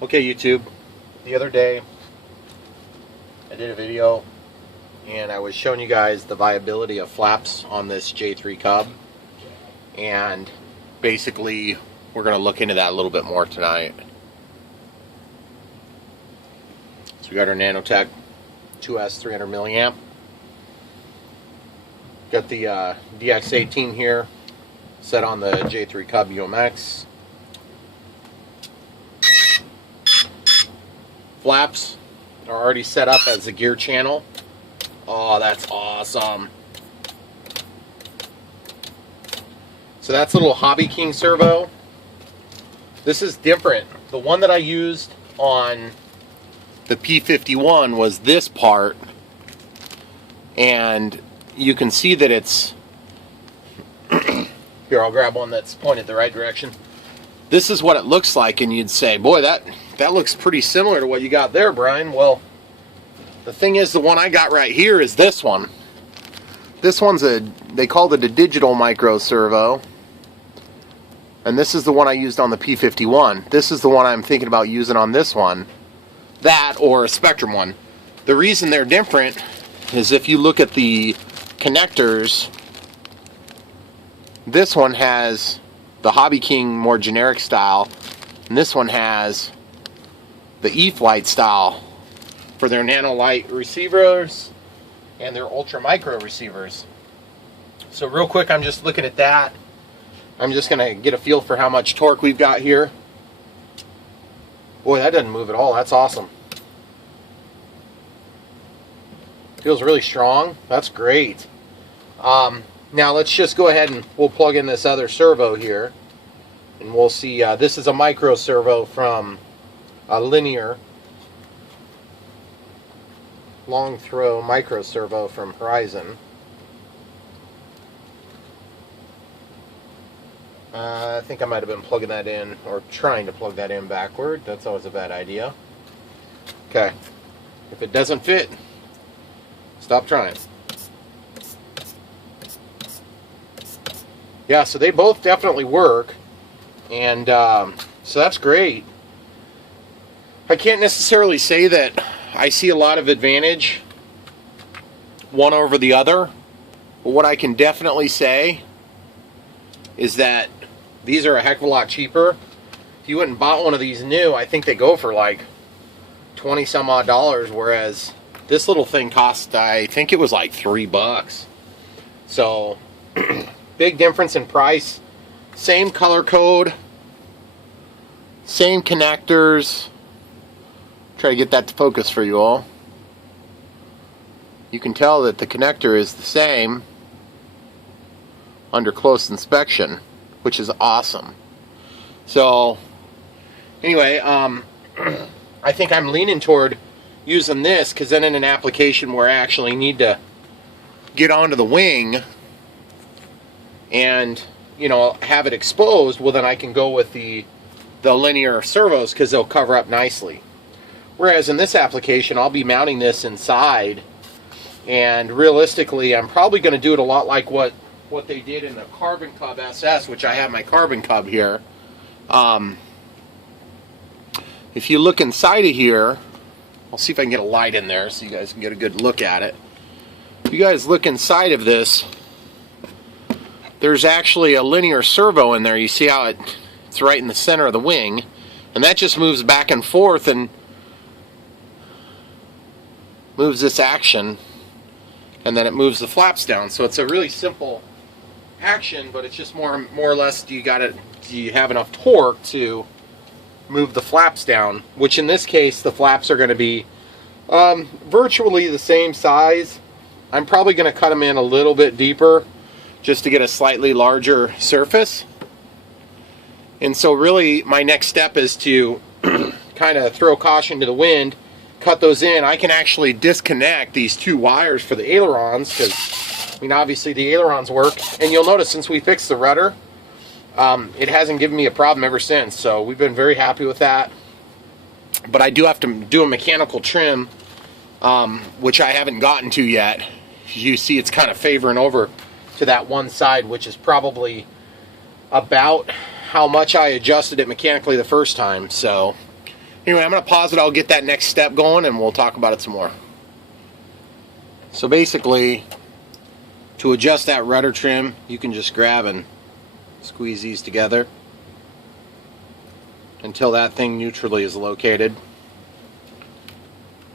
Okay, YouTube, the other day I did a video and I was showing you guys the viability of flaps on this J-3 Cub, and basically we're going to look into that a little bit more tonight. So we got our Nanotech 2S 300 milliamp. Got the DX18 here set on the J-3 Cub UMX. Flaps are already set up as a gear channel. Oh, that's awesome. So that's a little Hobbyking servo. This is different. The one that I used on the P51 was this part, and you can see that it's here, I'll grab one that's pointed the right direction. This is what it looks like, and you'd say, boy, that looks pretty similar to what you got there, Brian. Well, the thing is, the one I got right here is this one. This one's they called it a digital micro servo, and this is the one I used on the P51. This is the one I'm thinking about using on this one. That or a Spectrum one. The reason they're different is if you look at the connectors, this one has the Hobbyking more generic style, and this one has the E-flite style for their nano light receivers and their ultra micro receivers. So real quick, I'm just looking at that. I'm just going to get a feel for how much torque we've got here. Boy, that doesn't move at all. That's awesome. Feels really strong. That's great. Now let's just go ahead and we'll plug in this other servo here, and we'll see. This is a micro servo from a linear long throw micro servo from Horizon. I think I might have been plugging that in, or trying to plug that in backward. That's always a bad idea. Okay, if it doesn't fit, stop trying. Yeah, so they both definitely work, and so that's great. I can't necessarily say that I see a lot of advantage one over the other, but what I can definitely say is that these are a heck of a lot cheaper. If you went and bought one of these new, I think they go for like 20 some odd dollars, whereas this little thing cost, I think it was like $3. So big difference in price. Same color code, same connectors. Try to get that to focus for you all. You can tell that the connector is the same under close inspection, which is awesome. So anyway, I think I'm leaning toward using this, because then in an application where I actually need to get onto the wing and, you know, have it exposed, well, then I can go with the linear servos, because they'll cover up nicely. Whereas in this application, I'll be mounting this inside, and realistically, I'm probably going to do it a lot like what they did in the Carbon Cub SS, which I have my Carbon Cub here. If you look inside of here, I'll see if I can get a light in there so you guys can get a good look at it. If you guys look inside of this, there's actually a linear servo in there. You see how it's right in the center of the wing, and that just moves back and forth and moves this action, and then it moves the flaps down. So it's a really simple action, but it's just more or less, do you have enough torque to move the flaps down, which in this case the flaps are going to be virtually the same size. I'm probably going to cut them in a little bit deeper just to get a slightly larger surface. And so really my next step is to kind of throw caution to the wind, cut those in. I can actually disconnect these two wires for the ailerons, because I mean, obviously the ailerons work, and you'll notice since we fixed the rudder, it hasn't given me a problem ever since, so we've been very happy with that. But I do have to do a mechanical trim, which I haven't gotten to yet. You see it's kind of favoring over to that one side, which is probably about how much I adjusted it mechanically the first time. So Anyway, I'm going to pause it. I'll get that next step going and we'll talk about it some more. So basically, to adjust that rudder trim, you can just grab and squeeze these together until that thing neutrally is located.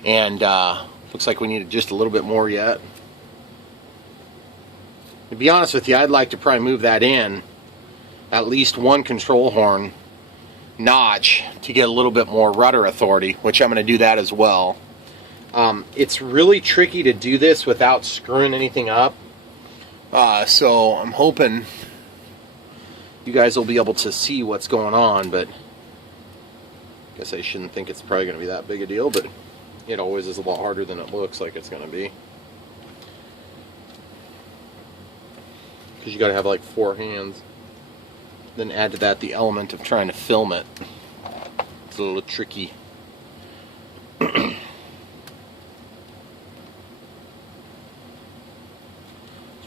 And looks like we need just a little bit more yet. To be honest with you, I'd like to probably move that in at least one control horn notch to get a little bit more rudder authority, which I'm going to do that as well. It's really tricky to do this without screwing anything up, so I'm hoping you guys will be able to see what's going on, but I guess I shouldn't think it's probably going to be that big a deal, but it always is a lot harder than it looks like it's going to be, because you got to have like 4 hands. Then add to that the element of trying to film it. It's a little tricky. So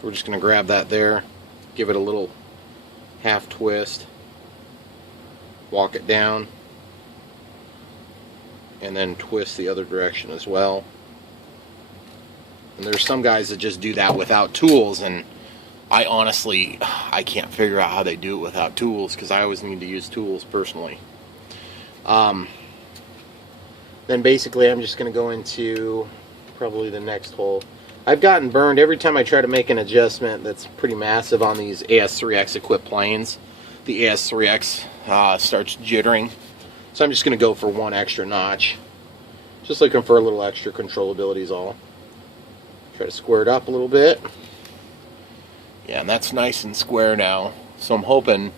we're just going to grab that there, give it a little half twist, walk it down, and then twist the other direction as well. And there's some guys that just do that without tools, and I honestly can't figure out how they do it without tools, because I always need to use tools personally. Then basically I'm just going to go into probably the next hole. I've gotten burned every time I try to make an adjustment that's pretty massive on these AS3X equipped planes. The AS3X starts jittering. So I'm just going to go for one extra notch. Just looking for a little extra controllability is all. Try to square it up a little bit. Yeah, and that's nice and square now. So I'm hoping,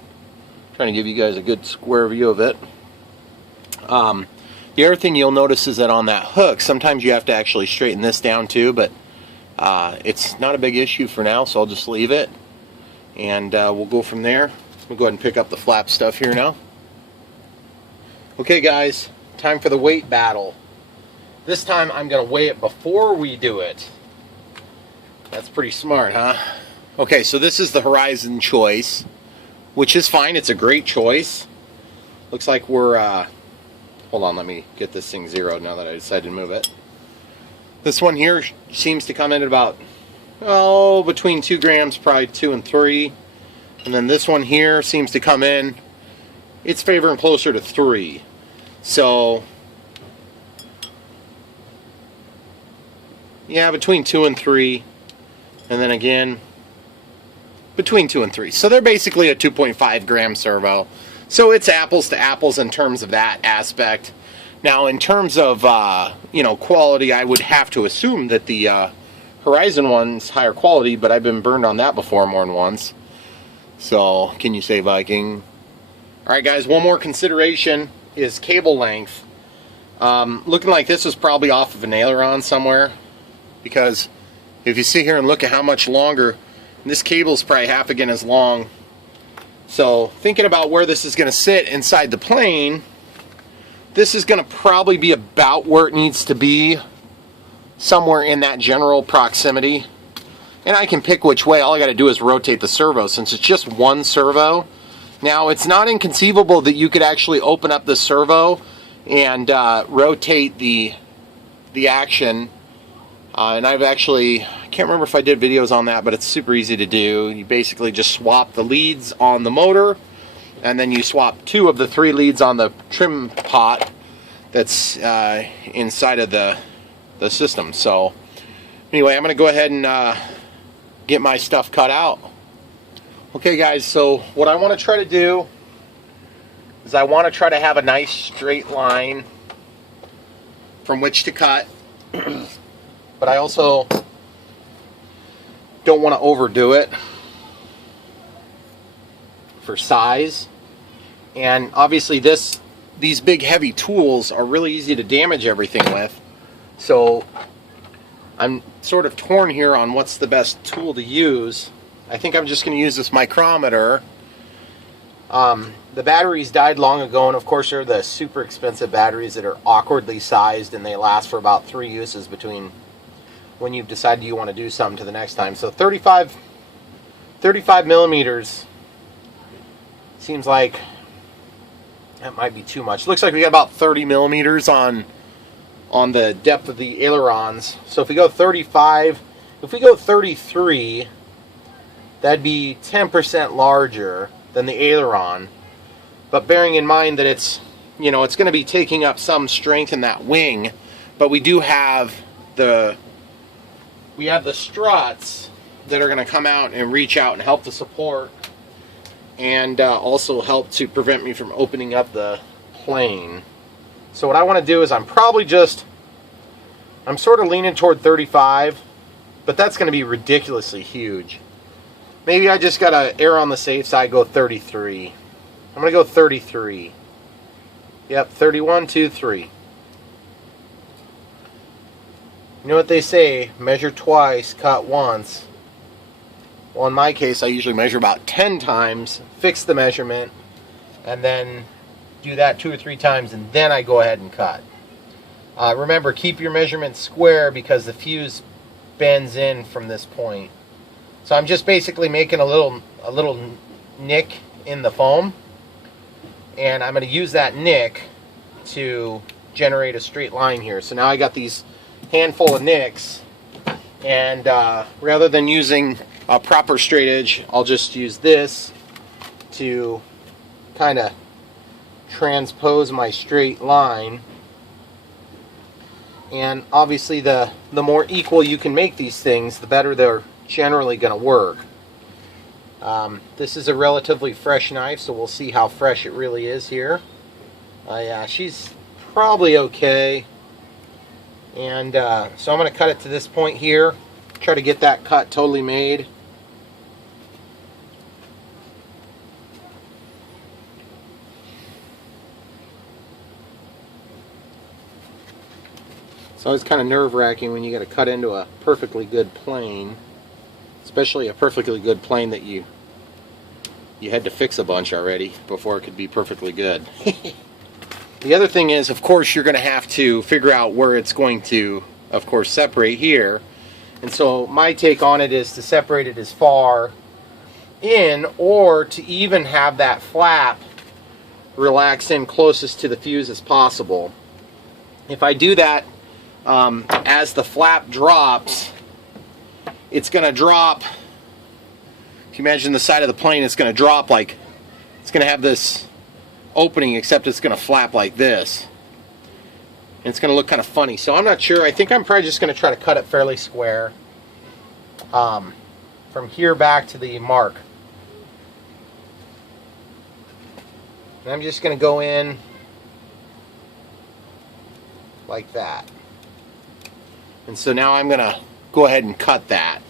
trying to give you guys a good square view of it. The other thing you'll notice is that on that hook, sometimes you have to actually straighten this down too, but it's not a big issue for now, so I'll just leave it. And we'll go from there. We'll go ahead and pick up the flap stuff here now. Okay guys, time for the weight battle. This time I'm going to weigh it before we do it. That's pretty smart, huh? Okay, so this is the Horizon choice, which is fine. It's a great choice. Looks like we're, hold on, let me get this thing zeroed now that I decided to move it. This one here seems to come in at about, oh, between 2 grams, probably 2 and 3. And then this one here seems to come in, it's favoring closer to 3. So, yeah, between 2 and 3. And then again, between 2 and 3. So they're basically a 2.5 gram servo. So it's apples to apples in terms of that aspect. Now in terms of quality, I would have to assume that the Horizon one's higher quality, but I've been burned on that before more than once. So can you say Viking? Alright guys, one more consideration is cable length. Looking like this was probably off of an aileron somewhere, because if you sit here and look at how much longer, this cable's probably half again as long. So thinking about where this is going to sit inside the plane, this is going to probably be about where it needs to be, somewhere in that general proximity. And I can pick which way. All I got to do is rotate the servo, since it's just one servo. Now it's not inconceivable that you could actually open up the servo and rotate the action. And I've actually, I can't remember if I did videos on that, but it's super easy to do. You basically just swap the leads on the motor, and then you swap 2 of the 3 leads on the trim pot that's inside of the system. So anyway, I'm going to go ahead and get my stuff cut out. Okay guys, so what I want to try to do is I want to try to have a nice straight line from which to cut. But I also don't want to overdo it for size. And obviously these big heavy tools are really easy to damage everything with. So I'm sort of torn here on what's the best tool to use. I think I'm just going to use this micrometer. The batteries died long ago, and of course they're the super expensive batteries that are awkwardly sized, and they last for about 3 uses between when you've decided you want to do something to the next time. So 35 millimeters seems like That might be too much. Looks like we got about 30 millimeters on the depth of the ailerons. So if we go 35, if we go 33, that'd be 10% larger than the aileron. But bearing in mind that it's, you know, it's going to be taking up some strength in that wing, but we do have the struts that are going to come out and reach out and help the support, and also help to prevent me from opening up the plane. So what I want to do is I'm sort of leaning toward 35, but that's going to be ridiculously huge. Maybe I just got to err on the safe side, go 33. I'm going to go 33. Yep, 31, 2, 3. You know what they say, measure twice, cut once. Well, in my case, I usually measure about 10 times, fix the measurement, and then do that 2 or 3 times, and then I go ahead and cut. Remember, keep your measurement square because the fuse bends in from this point. So I'm just basically making a little nick in the foam, and I'm going to use that nick to generate a straight line here. So now I got these handful of nicks, and rather than using a proper straight edge, I'll just use this to kind of transpose my straight line. And obviously the more equal you can make these things, the better they're generally going to work. This is a relatively fresh knife, so we'll see how fresh it really is here. Yeah, she's probably okay. And so I'm going to cut it to this point here, try to get that cut totally made. It's always kind of nerve-wracking when you got to cut into a perfectly good plane, especially a perfectly good plane that you had to fix a bunch already before it could be perfectly good. The other thing is, of course, you're going to have to figure out where it's going to, of course, separate here. And so my take on it is to separate it as far in, or to even have that flap relax in closest to the fuse as possible. If I do that, as the flap drops, it's going to drop. If you imagine the side of the plane, it's going to drop like, it's going to have this opening, except it's going to flap like this. And it's going to look kind of funny. So I'm not sure. I think I'm probably just going to try to cut it fairly square from here back to the mark. And I'm just going to go in like that. And so now I'm going to go ahead and cut that.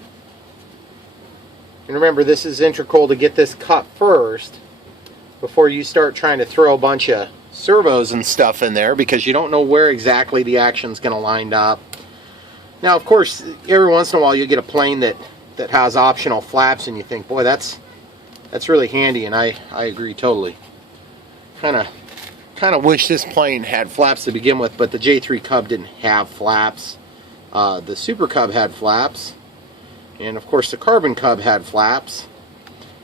And remember, this is integral to get this cut first before you start trying to throw a bunch of servos and stuff in there, because you don't know where exactly the action's going to line up. Now, of course, every once in a while you get a plane that has optional flaps and you think, boy, that's really handy, and I agree totally. Kind of wish this plane had flaps to begin with, but the J-3 Cub didn't have flaps. The Super Cub had flaps, and of course the Carbon Cub had flaps,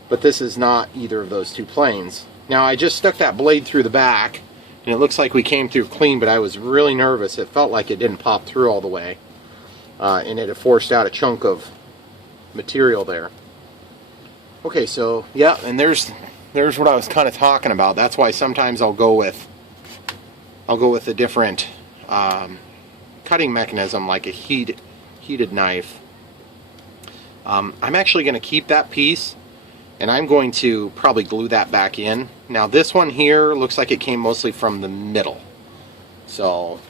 but this is not either of those two planes. Now I just stuck that blade through the back, and it looks like we came through clean, but I was really nervous. It felt like it didn't pop through all the way, and it had forced out a chunk of material there. Okay, so yeah, and there's what I was kind of talking about. That's why sometimes I'll go with a different cutting mechanism, like a heated knife. I'm actually going to keep that piece, and I'm going to probably glue that back in. Now this one here looks like it came mostly from the middle. So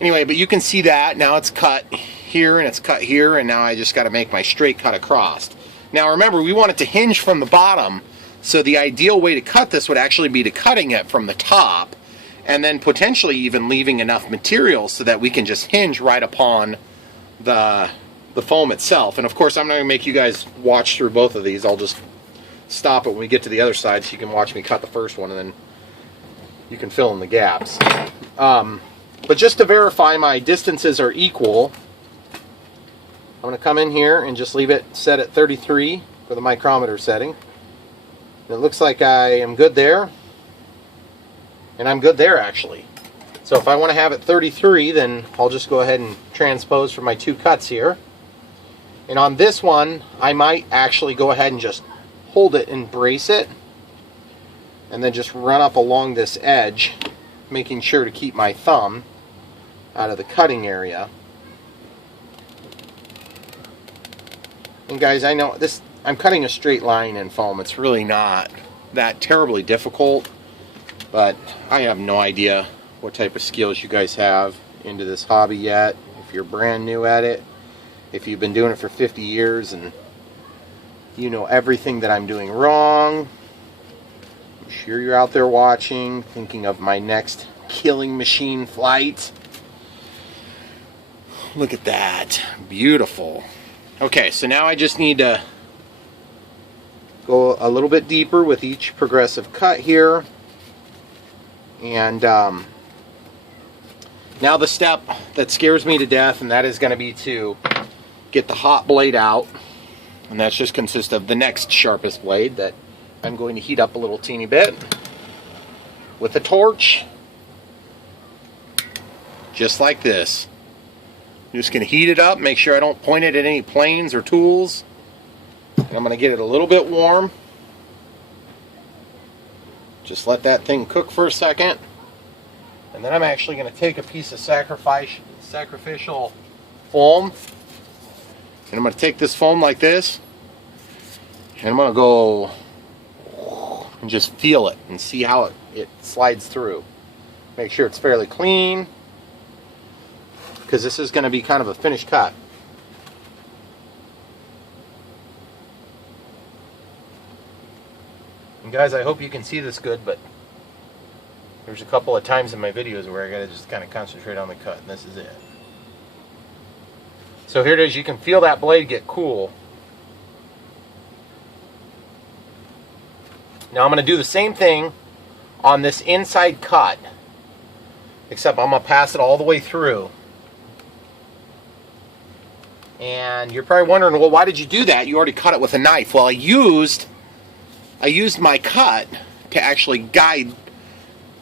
anyway, but you can see that now it's cut here and it's cut here, and now I just got to make my straight cut across. Now remember, we want it to hinge from the bottom, so the ideal way to cut this would actually be to cutting it from the top, and then potentially even leaving enough material so that we can just hinge right upon the foam itself. And of course, I'm not going to make you guys watch through both of these. I'll just stop it when we get to the other side so you can watch me cut the first one, and then you can fill in the gaps. But just to verify my distances are equal, I'm going to come in here and just leave it set at 33 for the micrometer setting. And it looks like I am good there. And I'm good there, actually. So if I want to have it 33, then I'll just go ahead and transpose for my 2 cuts here. And on this one, I might actually go ahead and just hold it and brace it, and then just run up along this edge, making sure to keep my thumb out of the cutting area. And guys, I know this, I'm cutting a straight line in foam. It's really not that terribly difficult, but I have no idea what type of skills you guys have into this hobby yet. If you're brand new at it, if you've been doing it for 50 years and you know everything that I'm doing wrong, I'm sure you're out there watching, thinking of my next killing machine flight. Look at that. Beautiful. Okay, so now I just need to go a little bit deeper with each progressive cut here. And now the step that scares me to death, and that is going to be to get the hot blade out. And that's just consists of the next sharpest blade that I'm going to heat up a little teeny bit with a torch. Just like this. I'm just going to heat it up, make sure I don't point it at any planes or tools. And I'm going to get it a little bit warm. Just let that thing cook for a second. And then I'm actually going to take a piece of sacrificial foam. And I'm going to take this foam like this. And I'm going to go and just feel it and see how it slides through. Make sure it's fairly clean, because this is going to be kind of a finished cut. And guys, I hope you can see this good, but there's a couple of times in my videos where I got to just kind of concentrate on the cut, and this is it. So here it is. You can feel that blade get cool. Now I'm going to do the same thing on this inside cut, except I'm going to pass it all the way through. And you're probably wondering, well, why did you do that? You already cut it with a knife. Well, I used my cut to actually guide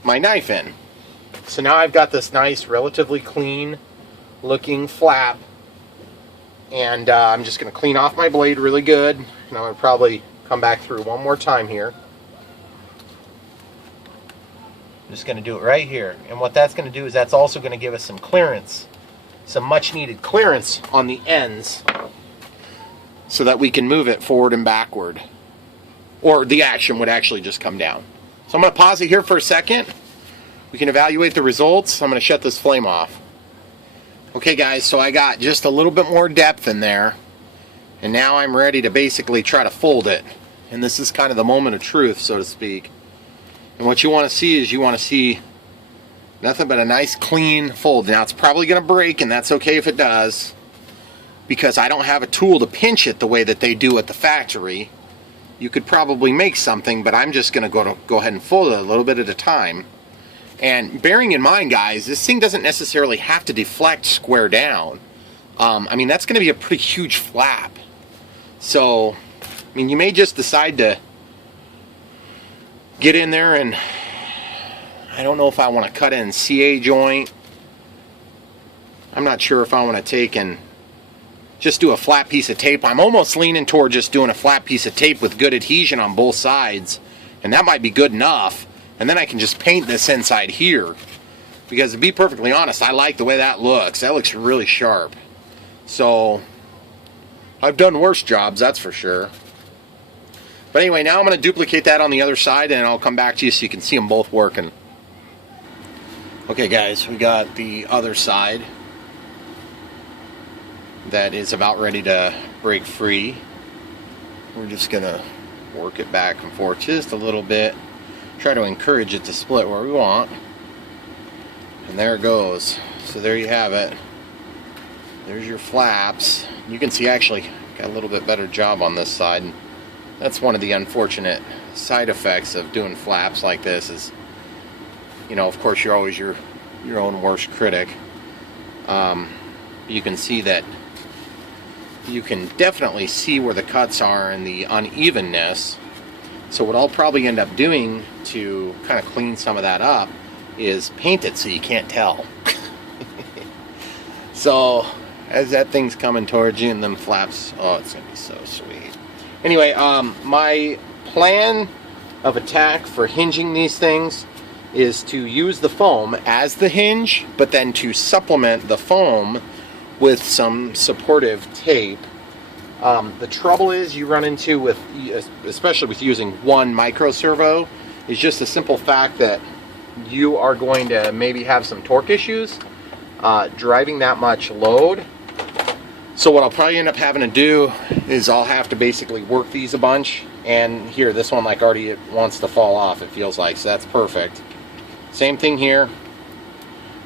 my knife in. So now I've got this nice, relatively clean looking flap. And I'm just going to clean off my blade really good. And I'm going to probably come back through one more time here. I'm just going to do it right here. And what that's going to do is that's also going to give us some clearance. Some much needed clearance on the ends, so that we can move it forward and backward, or the action would actually just come down. So I'm going to pause it here for a second. We can evaluate the results. I'm going to shut this flame off. Okay guys, so I got just a little bit more depth in there, and now I'm ready to basically try to fold it. And this is kind of the moment of truth, so to speak. And what you want to see is you want to see nothing but a nice clean fold. Now it's probably going to break, and that's okay if it does, because I don't have a tool to pinch it the way that they do at the factory. You could probably make something, but I'm just going to go ahead and fold it a little bit at a time. And bearing in mind, guys, this thing doesn't necessarily have to deflect square down. I mean, that's going to be a pretty huge flap. So, I mean, you may just decide to get in there and, I don't know if I want to cut in CA joint. I'm not sure if I want to take and just do a flat piece of tape. I'm almost leaning toward just doing a flat piece of tape with good adhesion on both sides, and that might be good enough. And then I can just paint this inside here, because to be perfectly honest, I like the way that looks. That looks really sharp. So I've done worse jobs, that's for sure. But anyway, now I'm going to duplicate that on the other side, and I'll come back to you so you can see them both working. Okay guys, we got the other side that is about ready to break free. We're just going to work it back and forth just a little bit. Try to encourage it to split where we want. And there it goes. So there you have it. There's your flaps. You can see actually got a little bit better job on this side. That's one of the unfortunate side effects of doing flaps like this is, you know, of course you're always your own worst critic. You can see that you can definitely see where the cuts are and the unevenness. So what I'll probably end up doing to kind of clean some of that up, is painted so you can't tell. So as that thing's coming towards you and them flaps, oh, it's gonna be so sweet. Anyway, my plan of attack for hinging these things is to use the foam as the hinge, but then to supplement the foam with some supportive tape. The trouble is you run into with, especially with using one micro servo, is just the simple fact that you are going to maybe have some torque issues driving that much load. So what I'll probably end up having to do is I'll have to basically work these a bunch. And here, this one like already it wants to fall off, it feels like, so that's perfect. Same thing here,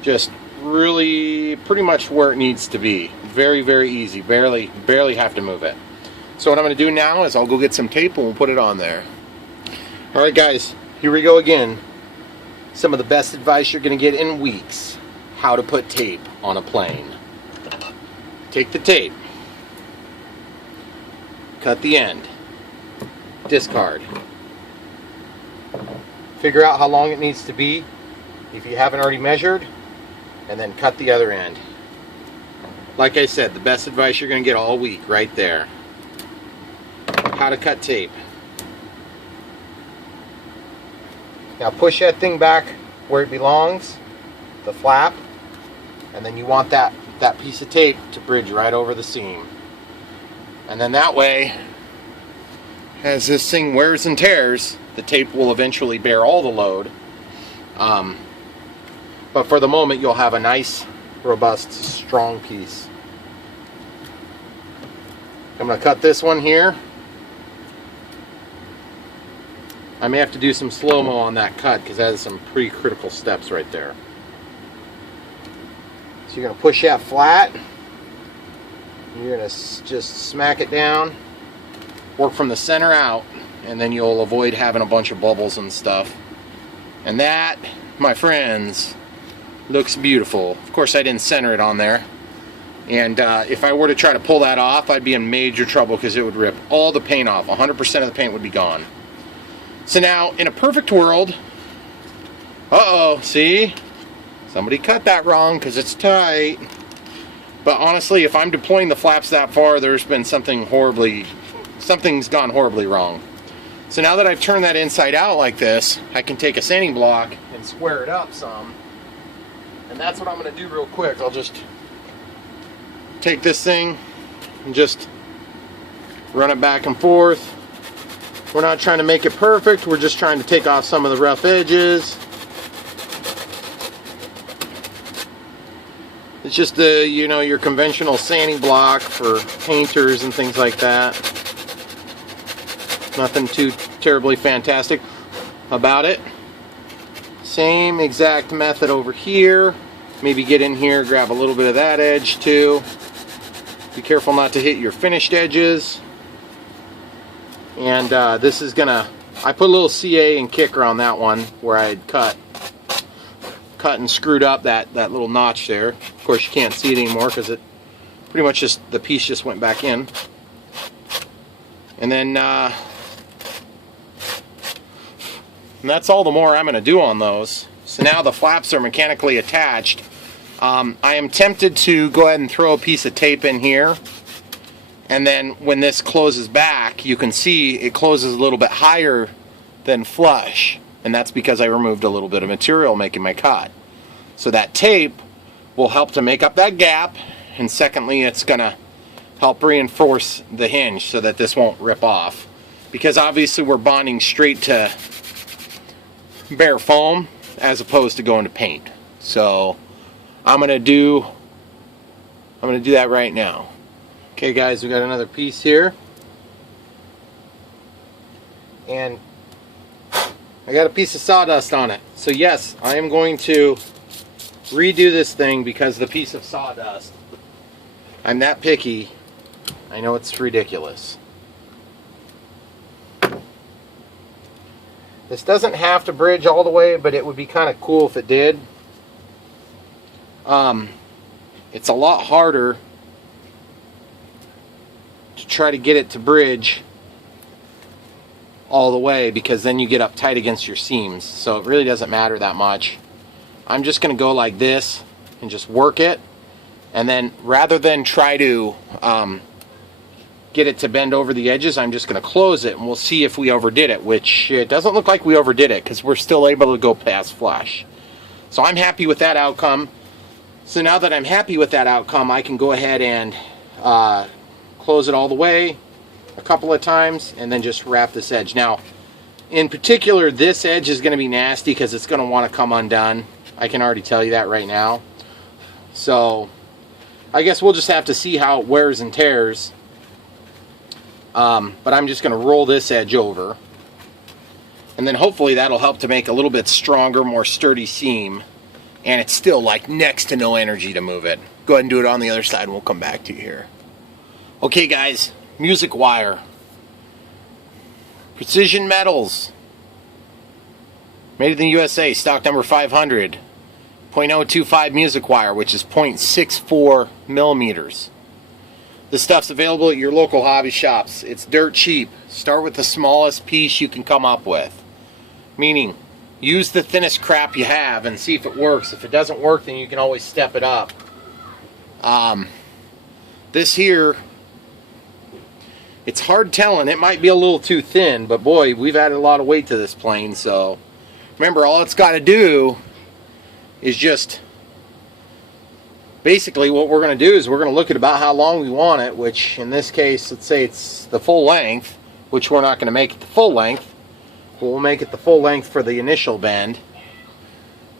just really pretty much where it needs to be. Very, very easy, barely have to move it. So what I'm going to do now is I'll go get some tape and we'll put it on there. Alright guys, here we go again. Some of the best advice you're going to get in weeks. How to put tape on a plane. Take the tape, cut the end, discard, figure out how long it needs to be if you haven't already measured, and then cut the other end. Like I said, the best advice you're going to get all week right there. How to cut tape. Now push that thing back where it belongs, the flap, and then you want that piece of tape to bridge right over the seam. And then that way, as this thing wears and tears, the tape will eventually bear all the load. But for the moment, you'll have a nice, robust, strong piece. I'm going to cut this one here. I may have to do some slow-mo on that cut because that has some pretty critical steps right there. So you're going to push that flat. You're going to just smack it down. Work from the center out, and then you'll avoid having a bunch of bubbles and stuff. And that, my friends, looks beautiful. Of course, I didn't center it on there. And if I were to try to pull that off, I'd be in major trouble because it would rip all the paint off. 100% of the paint would be gone. So now, in a perfect world, uh-oh, see? Somebody cut that wrong because it's tight. But honestly, if I'm deploying the flaps that far, there's been something's gone horribly wrong. So now that I've turned that inside out like this, I can take a sanding block and square it up some. And that's what I'm going to do real quick. I'll just take this thing and just run it back and forth. We're not trying to make it perfect, we're just trying to take off some of the rough edges. It's just the, you know, your conventional sanding block for painters and things like that. Nothing too terribly fantastic about it. Same exact method over here. Maybe get in here, grab a little bit of that edge too. Be careful not to hit your finished edges. And this is gonna, I put a little CA and kicker on that one where I had cut and screwed up that little notch there. Of course you can't see it anymore because it pretty much just, the piece just went back in. And then and that's all the more I'm gonna do on those. So now the flaps are mechanically attached. I am tempted to go ahead and throw a piece of tape in here. And then when this closes back, you can see it closes a little bit higher than flush. And that's because I removed a little bit of material making my cut. So that tape will help to make up that gap. And secondly, it's going to help reinforce the hinge so that this won't rip off. Because obviously we're bonding straight to bare foam as opposed to going to paint. So I'm going to do that right now. Okay guys, we got another piece here, and I got a piece of sawdust on it. So yes, I am going to redo this thing because the piece of sawdust, I'm that picky, I know it's ridiculous. This doesn't have to bridge all the way, but it would be kind of cool if it did. It's a lot harder to try to get it to bridge all the way because then you get up tight against your seams. So it really doesn't matter that much. I'm just going to go like this and just work it. And then rather than try to get it to bend over the edges, I'm just going to close it and we'll see if we overdid it, which it doesn't look like we overdid it because we're still able to go past flush. So I'm happy with that outcome. So now that I'm happy with that outcome, I can go ahead and close it all the way a couple of times and then just wrap this edge. Now, in particular, this edge is going to be nasty because it's going to want to come undone. I can already tell you that right now. So I guess we'll just have to see how it wears and tears. But I'm just going to roll this edge over. And then hopefully that'll help to make a little bit stronger, more sturdy seam. And it's still like next to no energy to move it. Go ahead and do it on the other side and we'll come back to you here. Okay guys, music wire. Precision Metals. Made in the USA, stock number 500. 0.025 music wire, which is 0.64 millimeters. This stuff's available at your local hobby shops. It's dirt cheap. Start with the smallest piece you can come up with. Meaning, use the thinnest crap you have and see if it works. If it doesn't work, then you can always step it up. This here, it's hard telling. It might be a little too thin, but boy, we've added a lot of weight to this plane. So remember, all it's got to do is just basically what we're going to do is we're going to look at about how long we want it, which in this case, let's say it's the full length, which we're not going to make it the full length, but we'll make it the full length for the initial bend.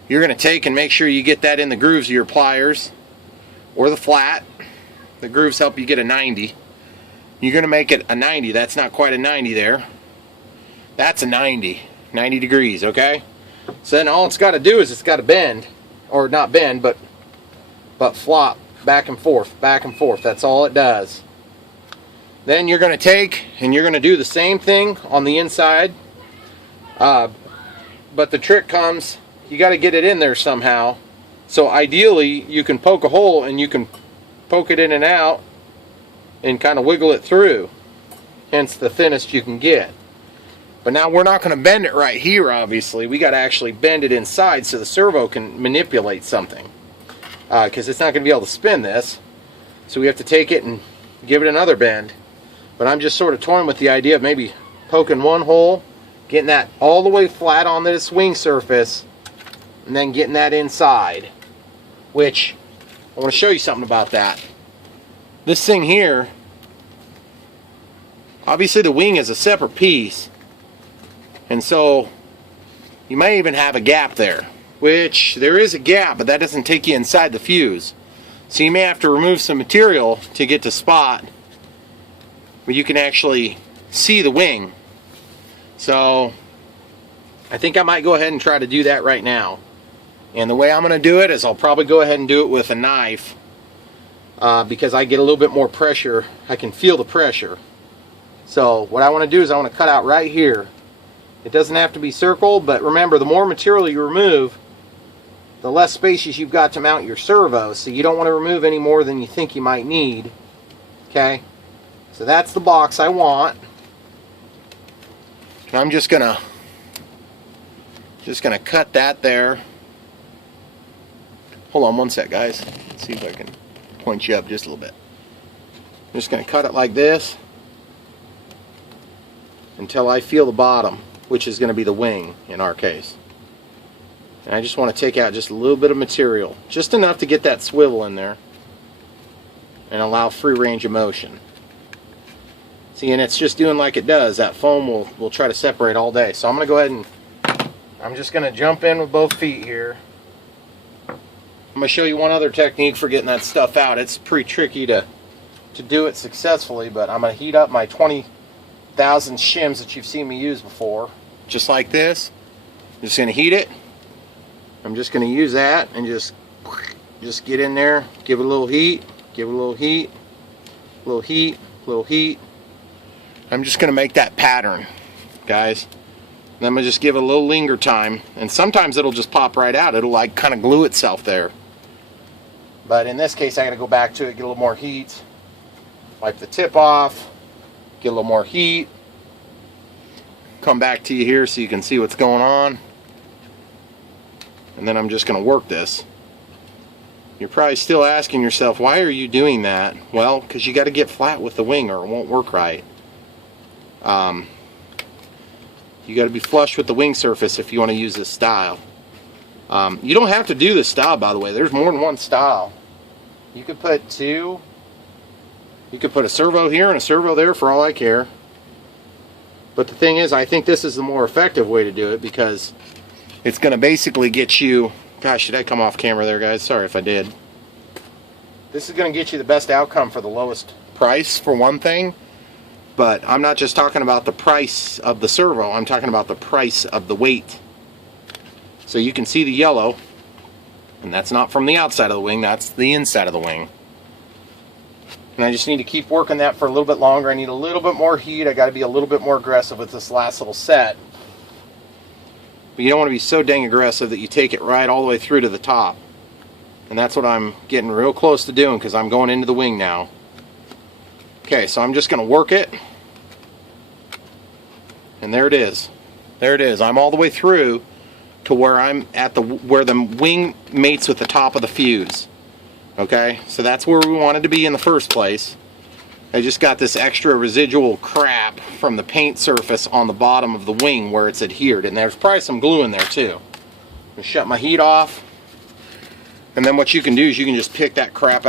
You're going to take and make sure you get that in the grooves of your pliers or the flat. The grooves help you get a 90. You're going to make it a 90. That's not quite a 90 there. That's a 90 degrees, okay? So then all it's got to do is it's got to bend, or not bend, but flop back and forth, back and forth. That's all it does. Then you're going to take and you're going to do the same thing on the inside. But the trick comes, you got to get it in there somehow. So ideally, you can poke a hole and you can poke it in and out and kind of wiggle it through. Hence the thinnest you can get. But now we're not going to bend it right here, obviously. We got to actually bend it inside so the servo can manipulate something. Because it's not going to be able to spin this. So we have to take it and give it another bend. But I'm just sort of toying with the idea of maybe poking one hole, getting that all the way flat on this wing surface, and then getting that inside. Which, I want to show you something about that. This thing here, obviously the wing is a separate piece. And so, you might even have a gap there. Which, there is a gap, but that doesn't take you inside the fuse. So you may have to remove some material to get to spot where you can actually see the wing. So, I think I might go ahead and try to do that right now. And the way I'm going to do it is I'll probably go ahead and do it with a knife. Because I get a little bit more pressure. I can feel the pressure. So, what I want to do is I want to cut out right here. It doesn't have to be circled, but remember, the more material you remove, the less spaces you've got to mount your servo, so you don't want to remove any more than you think you might need. Okay? So that's the box I want. And I'm just gonna cut that there. Hold on one sec, guys. Let's see if I can point you up just a little bit. I'm just gonna cut it like this until I feel the bottom, which is going to be the wing in our case. And I just want to take out just a little bit of material, just enough to get that swivel in there and allow free range of motion. See, and it's just doing like it does. That foam will try to separate all day. So I'm going to go ahead and I'm just going to jump in with both feet here. I'm going to show you one other technique for getting that stuff out. It's pretty tricky to do it successfully, but I'm going to heat up my 20,000 shims that you've seen me use before. Just like this. I'm just going to heat it. I'm just going to use that and just get in there, give it a little heat, give it a little heat, a little heat, a little heat. I'm just going to make that pattern, guys. And I'm going to just give it a little linger time, and sometimes it'll just pop right out. It'll like kind of glue itself there. But in this case, I got to go back to it, get a little more heat, wipe the tip off, get a little more heat. Come back to you here so you can see what's going on. and then I'm just going to work this. You're probably still asking yourself, why are you doing that? Well, because you got to get flat with the wing or it won't work right. You got to be flush with the wing surface if you want to use this style. You don't have to do this style, by the way. There's more than one style. You could put two. You could put a servo here and a servo there for all I care. But the thing is, I think this is the more effective way to do it because it's going to basically get you... Gosh, did I come off camera there, guys? Sorry if I did. This is going to get you the best outcome for the lowest price, for one thing. But I'm not just talking about the price of the servo. I'm talking about the price of the weight. So you can see the yellow. And that's not from the outside of the wing. That's the inside of the wing. And I just need to keep working that for a little bit longer. I need a little bit more heat. I got to be a little bit more aggressive with this last little set. But you don't want to be so dang aggressive that you take it right all the way through to the top. And that's what I'm getting real close to doing because I'm going into the wing now. Okay, so I'm just going to work it. And there it is. There it is. I'm all the way through to where I'm at where the wing mates with the top of the fuse. Okay, so that's where we wanted to be in the first place. I just got this extra residual crap from the paint surface on the bottom of the wing where it's adhered, and there's probably some glue in there too. I'm gonna shut my heat off, and then what you can do is you can just pick that crap out.